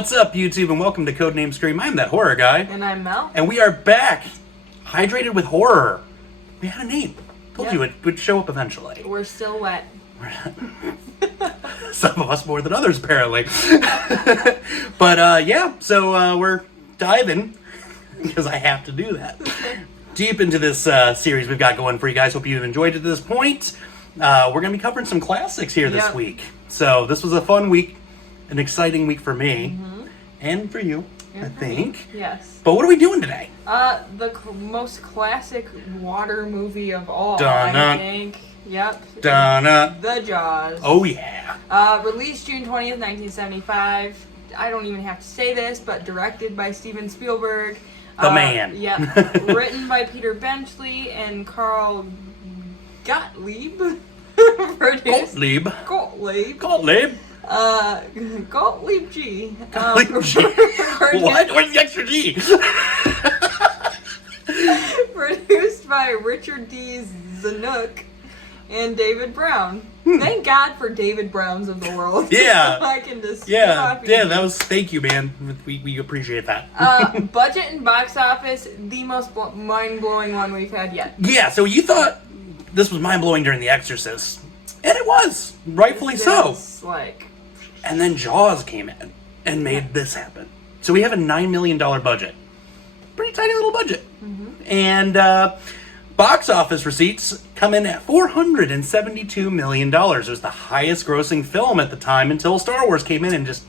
What's up, YouTube, and welcome to Codename Scream. I'm that horror guy. And I'm Mel. And we are back, hydrated with horror. We had a name. Told you it would show up eventually. We're still wet. Some of us more than others, apparently. But, yeah, so we're diving, because I have to do that, deep into this series we've got going for you guys. Hope you've enjoyed it to this point. We're going to be covering some classics here this week. So this was a fun week, an exciting week for me, and for you, I think. Yes. But what are we doing today? The most classic water movie of all, Dun-dun. I think. Yep. Dun-dun. The Jaws. Oh, yeah. Released June 20th, 1975. I don't even have to say this, but directed by Steven Spielberg. The man. Yep. Written by Peter Benchley and Carl Gottlieb. Gottlieb. Gottlieb G. Gottlieb G. What? Where's the extra G? Produced by Richard D. Zanuck and David Brown. Thank God for David Browns of the world. Yeah. I can just that was, thank you, man. We appreciate that. Budget and box office, the most mind-blowing one we've had yet. Yeah, so you thought this was mind-blowing during The Exorcist, and it was, rightfully so. And then Jaws came in and made this happen. So we have a $9 million budget. Pretty tiny little budget. And box office receipts come in at $472 million. It was the highest grossing film at the time until Star Wars came in and just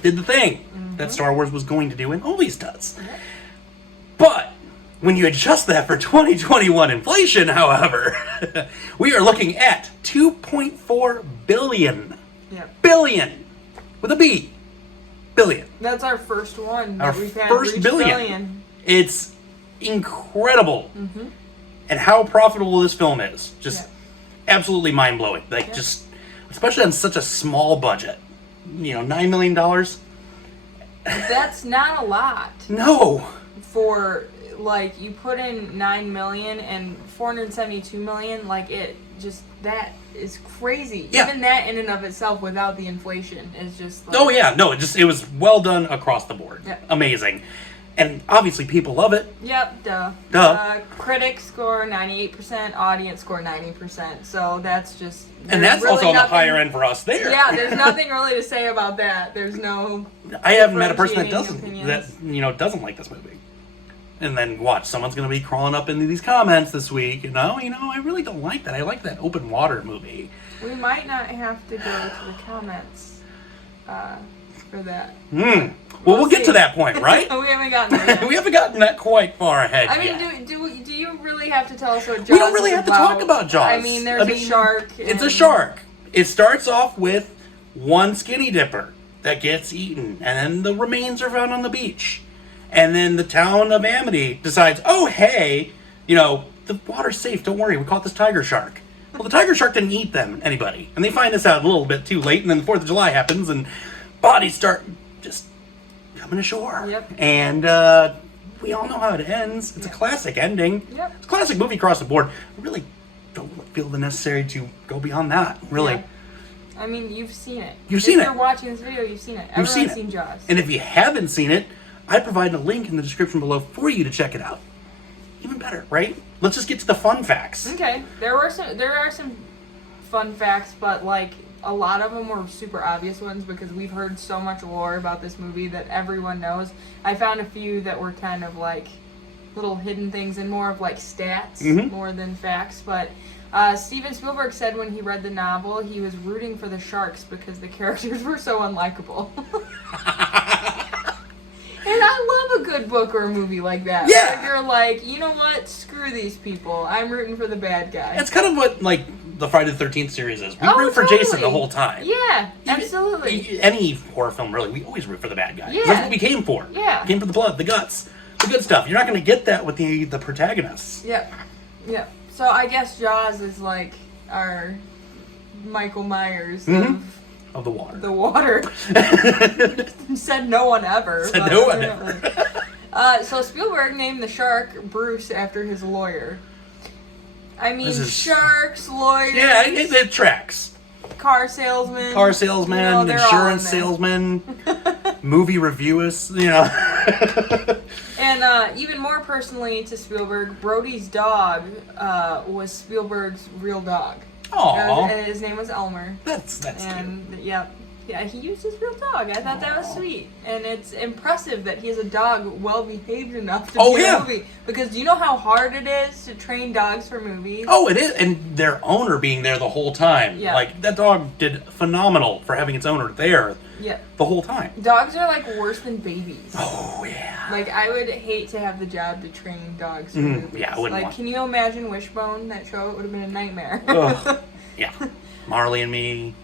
did the thing that Star Wars was going to do and always does. But when you adjust that for 2021 inflation, however, we are looking at $2.4 billion. Billion. With a B. Billion. That's our first one. Our we've had first billion. It's incredible. And how profitable this film is. Just absolutely mind-blowing. Like, just, especially on such a small budget. You know, $9 million. That's not a lot. No. For, like, you put in $9 million and $472 million, like, it just, that is crazy. Yeah. Even that in and of itself without the inflation is just like... Oh, yeah. No, it was well done across the board. Yep. Amazing. And obviously people love it. Yep, duh. Critics score 98%, audience score 90%. So that's just... And that's really also on the higher end for us there. Yeah, there's nothing really to say about that. There's no... I haven't met a person that doesn't opinions. doesn't like this movie. And then watch, someone's going to be crawling up into these comments this week. I really don't like that. I like that open water movie. We might not have to go to the comments for that. Well, we'll get to that point, right? We haven't gotten there yet. We haven't gotten that quite far ahead yet. yet. Do you really have to tell us what Jaws is? We don't really have to talk about Jaws. I mean, there's a shark. It's a shark. It starts off with one skinny dipper that gets eaten, and then the remains are found on the beach. And then the town of Amity decides, oh, hey, the water's safe, don't worry, we caught this tiger shark. Well, the tiger shark didn't eat anybody. And they find this out a little bit too late, and then the 4th of July happens, and bodies start just coming ashore. Yep. And we all know how it ends. It's a classic ending. Yep. It's a classic movie across the board. I really don't feel the necessary to go beyond that, really. Yeah. I mean, you've seen it. You've seen it. If you're watching this video, you've seen it. Everyone's seen Jaws. And if you haven't seen it, I provide a link in the description below for you to check it out. Even better, right? Let's just get to the fun facts. Okay. There are some fun facts, but like a lot of them were super obvious ones because we've heard so much lore about this movie that everyone knows. I found a few that were kind of like little hidden things and more of like stats more than facts, but Steven Spielberg said when he read the novel, he was rooting for the sharks because the characters were so unlikable. And I love a good book or a movie like that. Yeah. Where you're like, you know what? Screw these people. I'm rooting for the bad guy. That's kind of what, like, the Friday the 13th series is. We root for Jason the whole time. Yeah, absolutely. Any horror film, really, we always root for the bad guy. Yeah. That's what we came for. Yeah. We came for the blood, the guts, the good stuff. You're not going to get that with the protagonists. Yep. Yep. So I guess Jaws is like our Michael Myers of the water. The water. Said no one ever. Said no one ever. So Spielberg named the shark Bruce after his lawyer. I mean, sharks, lawyers. Yeah, it tracks. Car salesman. Insurance salesman, movie reviewists, And even more personally to Spielberg, Brody's dog was Spielberg's real dog. Aww. And his name was Elmer. That's and cute. Yeah, he used his real dog. I thought that was sweet. And it's impressive that he has a dog well behaved enough to be a movie. Because do you know how hard it is to train dogs for movies? Oh, it is. And their owner being there the whole time. Yeah. Like, that dog did phenomenal for having its owner there the whole time. Dogs are like worse than babies. Oh, yeah. Like, I would hate to have the job to train dogs for movies. Yeah, I wouldn't want. Can you imagine Wishbone, that show? It would have been a nightmare. Ugh. Yeah. Marley and Me.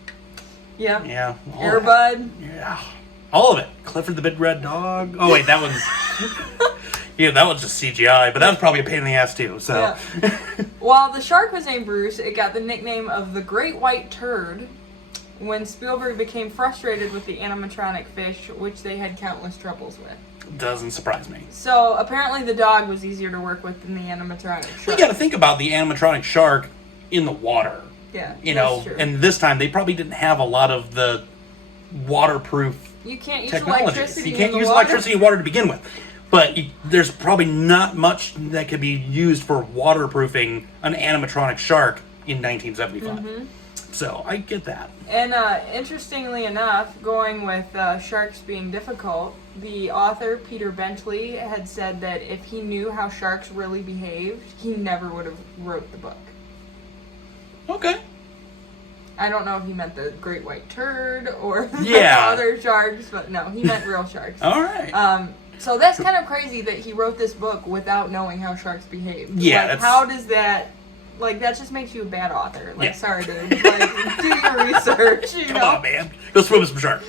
Yeah. Yeah. Air Bud. Yeah. All of it. Clifford the Big Red Dog. Oh, wait, that one's... yeah, that was just CGI, but that was probably a pain in the ass, too, so... Yeah. While the shark was named Bruce, it got the nickname of the Great White Turd when Spielberg became frustrated with the animatronic fish, which they had countless troubles with. Doesn't surprise me. So, apparently the dog was easier to work with than the animatronic shark. We gotta think about the animatronic shark in the water. Yeah, that's true. And this time they probably didn't have a lot of the waterproof You can't use technology. electricity You can't in the use water. electricity in water to begin with. But there's probably not much that could be used for waterproofing an animatronic shark in 1975. Mm-hmm. So I get that. And interestingly enough, going with sharks being difficult, the author, Peter Bentley, had said that if he knew how sharks really behaved, he never would have wrote the book. Okay. I don't know if he meant the great white turd or Yeah. other sharks, but no, he meant real sharks. All right. So that's kind of crazy that he wrote this book without knowing how sharks behave. Yeah, Like, how does that... Like, that just makes you a bad author. Like, sorry, dude. Like, do your research, Come on, man. Go swim with some sharks.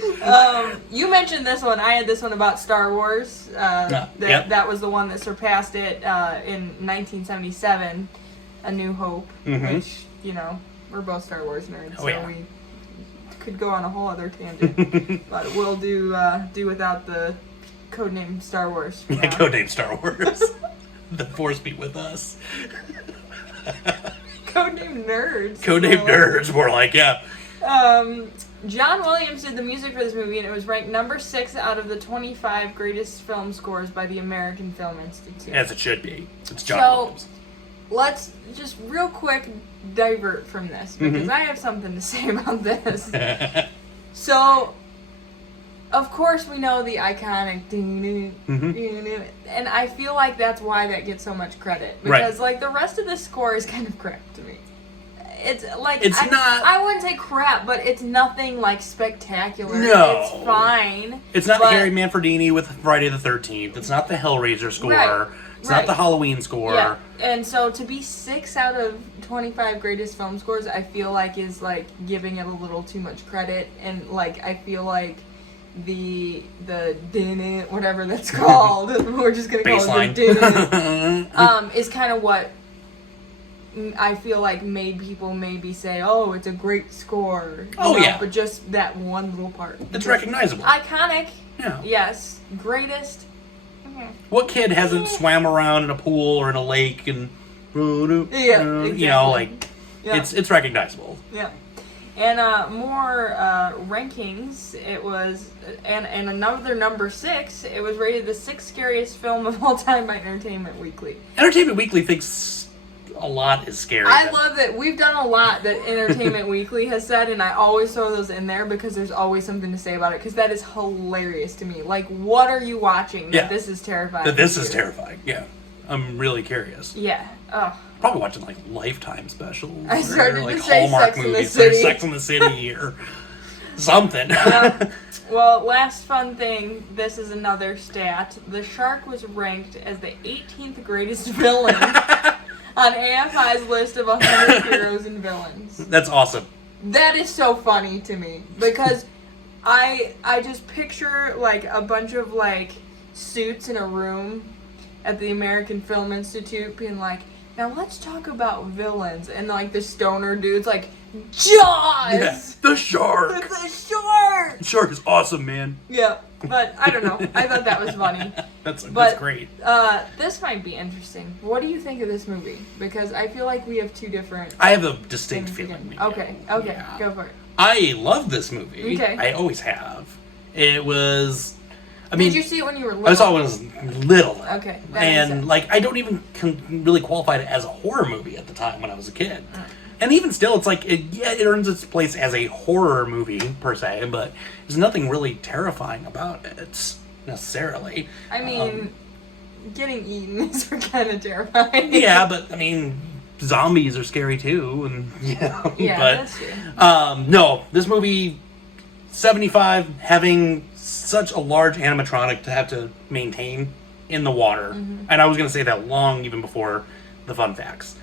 You mentioned this one. I had this one about Star Wars. That was the one that surpassed it in 1977, A New Hope, which, we're both Star Wars nerds, we could go on a whole other tangent. But we'll do without the codename Star Wars. Yeah, codename Star Wars. The Force be with us. Codename Nerds. Codename Nerds, more like, yeah. John Williams did the music for this movie, and it was ranked number 6 out of the 25 greatest film scores by the American Film Institute. As it should be. It's John Williams. Let's just real quick divert from this, because I have something to say about this. So, of course we know the iconic and I feel like that's why that gets so much credit. Because, like, the rest of the score is kind of crap to me. It's, like, I wouldn't say crap, but it's nothing, like, spectacular. No. It's fine. It's not Harry Manfredini with Friday the 13th. It's not the Hellraiser score. Right. It's not the Halloween score. Yeah. And so to be 6 out of 25 greatest film scores, I feel like is, like, giving it a little too much credit. And, like, I feel like the whatever that's called, we're just gonna call it the is kind of what I feel like made people maybe say, oh, it's a great score. But just that one little part. It's recognizable. Iconic. Yeah. Yes. Greatest. What kid hasn't swam around in a pool or in a lake and exactly. It's recognizable. Yeah. And more rankings, it was, and another number 6, it was rated the 6th scariest film of all time by Entertainment Weekly. Entertainment Weekly thinks a lot is scary. I love that we've done a lot that Entertainment Weekly has said, and I always throw those in there because there's always something to say about it, because that is hilarious to me. Like, what are you watching that this is terrifying? That this is terrifying, yeah. I'm really curious. Yeah. Ugh. Probably watching, like, Lifetime specials. I started or, like, to say Hallmark Sex in the movies. City. Sex in the City or something. Well, last fun thing, this is another stat. The shark was ranked as the 18th greatest villain on AFI's list of 100 heroes and villains. That's awesome. That is so funny to me, because I just picture, like, a bunch of, like, suits in a room at the American Film Institute being like, now let's talk about villains. And, like, the stoner dude's like, Jaws! Yeah, the shark! The shark! The shark is awesome, man. Yeah, but I don't know. I thought that was funny. That's great. This might be interesting. What do you think of this movie? Because I feel like we have two different... I have a distinct feeling. Okay, yeah. Go for it. I love this movie. Okay. I always have. It was... I mean, did you see it when you were little? I saw it when I was little. Okay. And like, I don't even really qualify it as a horror movie at the time when I was a kid. And even still, it's like, it earns its place as a horror movie, per se, but there's nothing really terrifying about it, necessarily. I mean, getting eaten is kind of terrifying. Yeah, but, I mean, zombies are scary, too, and, you know. Yeah, but, that's true. No, this movie, 75, having such a large animatronic to have to maintain in the water, and I was going to say that long even before the fun facts.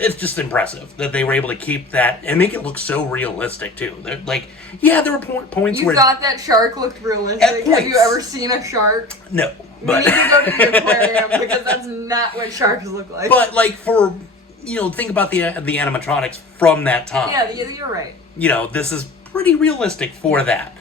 It's just impressive that they were able to keep that and make it look so realistic too. They're like, yeah, there were points where you thought that shark looked realistic. Have you ever seen a shark? No, but we need to go to the aquarium because that's not what sharks look like. But like for think about the animatronics from that time. Yeah, you're right. This is pretty realistic for that,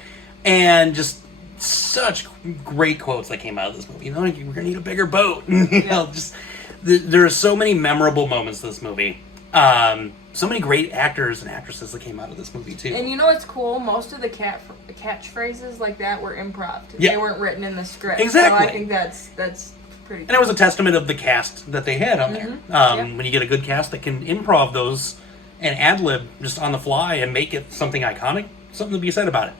and just such great quotes that came out of this movie. We're gonna need a bigger boat. Just. There are so many memorable moments in this movie. So many great actors and actresses that came out of this movie, too. And you know what's cool? Most of the catchphrases like that were improv. Yeah. They weren't written in the script. Exactly. So I think that's pretty cool. And it was a testament of the cast that they had on there. When you get a good cast that can improv those and ad-lib just on the fly and make it something iconic, something to be said about it.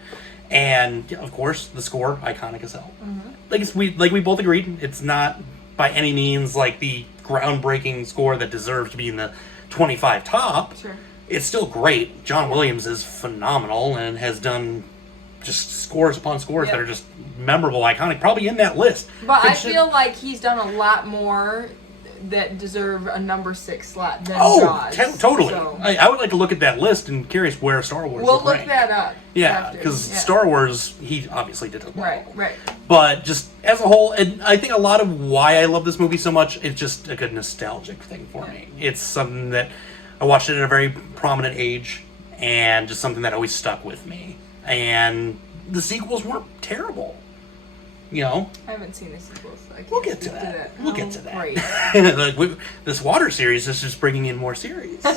And, of course, the score, iconic as hell. Like we both agreed, it's not by any means like the groundbreaking score that deserves to be in the 25 top. Sure. It's still great. John Williams is phenomenal and has done just scores upon scores that are just memorable, iconic, probably in that list. But I feel like he's done a lot more that deserve a number 6 slot than Jaws. Totally. So. I would like to look at that list and curious where Star Wars We'll is look ranked. that up. Yeah, because Star Wars, he obviously did it well. Right. But just as a whole, and I think a lot of why I love this movie so much is just a good nostalgic thing for me. It's something that I watched it at a very prominent age, and just something that always stuck with me. And the sequels weren't terrible. I haven't seen the sequels. So we'll get to that. We'll get to that. Great. This water series is just bringing in more series. We're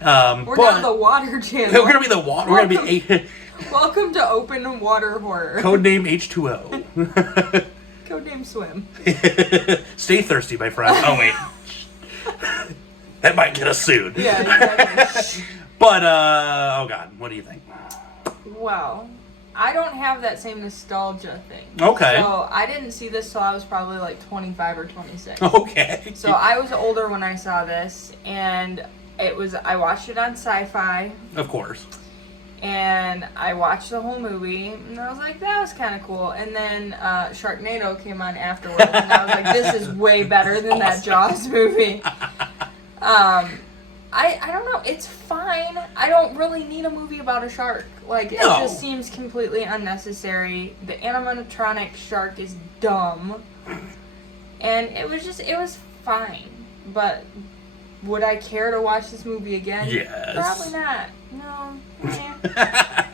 not the water channel. We're gonna be the water. We're gonna be Welcome to Open Water Horror. Codename H2O. Codename Swim. Stay thirsty, my friend. Oh wait, that might get us sued. Yeah, exactly. But oh god, what do you think? Well, I don't have that same nostalgia thing. Okay. So I didn't see this till I was probably like 25 or 26. Okay. So I was older when I saw this, and I watched it on Sci-Fi. Of course. And I watched the whole movie, and I was like, that was kind of cool. And then Sharknado came on afterwards, and I was like, this is way better than that Jaws movie. I don't know. It's fine. I don't really need a movie about a shark. It just seems completely unnecessary. The animatronic shark is dumb. And it was fine. But would I care to watch this movie again? Yes. Probably not. No.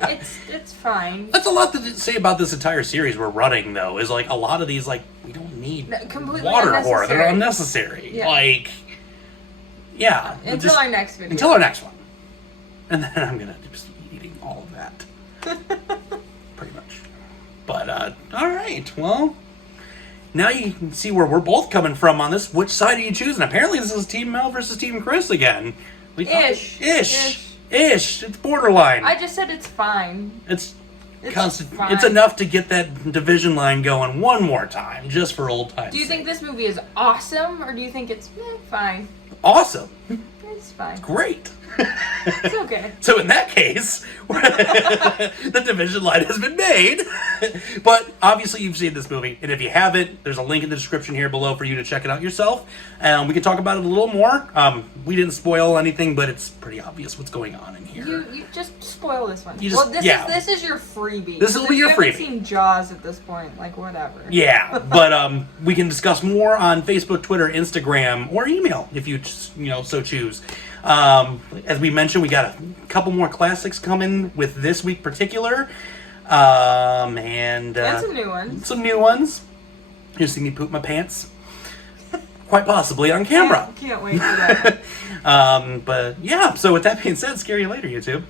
It's fine. That's a lot to say about this entire series we're running, though, is like a lot of these, we don't need water horror. They're unnecessary. Yeah. Yeah. Until our next video. Until our next one. And then I'm going to just be eating all of that. Pretty much. But, alright. Well, now you can see where we're both coming from on this. Which side are you choosing? Apparently this is Team Mel versus Team Chris again. Ish. It's borderline. I just said it's fine. It's fine. It's enough to get that division line going one more time, just for old times' Do you think this movie is awesome, or do you think it's fine? Awesome. It's fine. Great. It's okay. So in that case, the division line has been made. But obviously you've seen this movie, and if you haven't, there's a link in the description here below for you to check it out yourself. We can talk about it a little more. We didn't spoil anything, but it's pretty obvious what's going on in here. You just spoil this one. This is your freebie. This will be your freebie. If you haven't seen Jaws at this point, whatever. Yeah, but we can discuss more on Facebook, Twitter, Instagram, or email if you so choose. As we mentioned, we got a couple more classics coming with this week particular. And some new ones. Some new ones. You'll see me poop my pants. Quite possibly on camera. Can't wait for that. But yeah, so with that being said, scary you later, YouTube.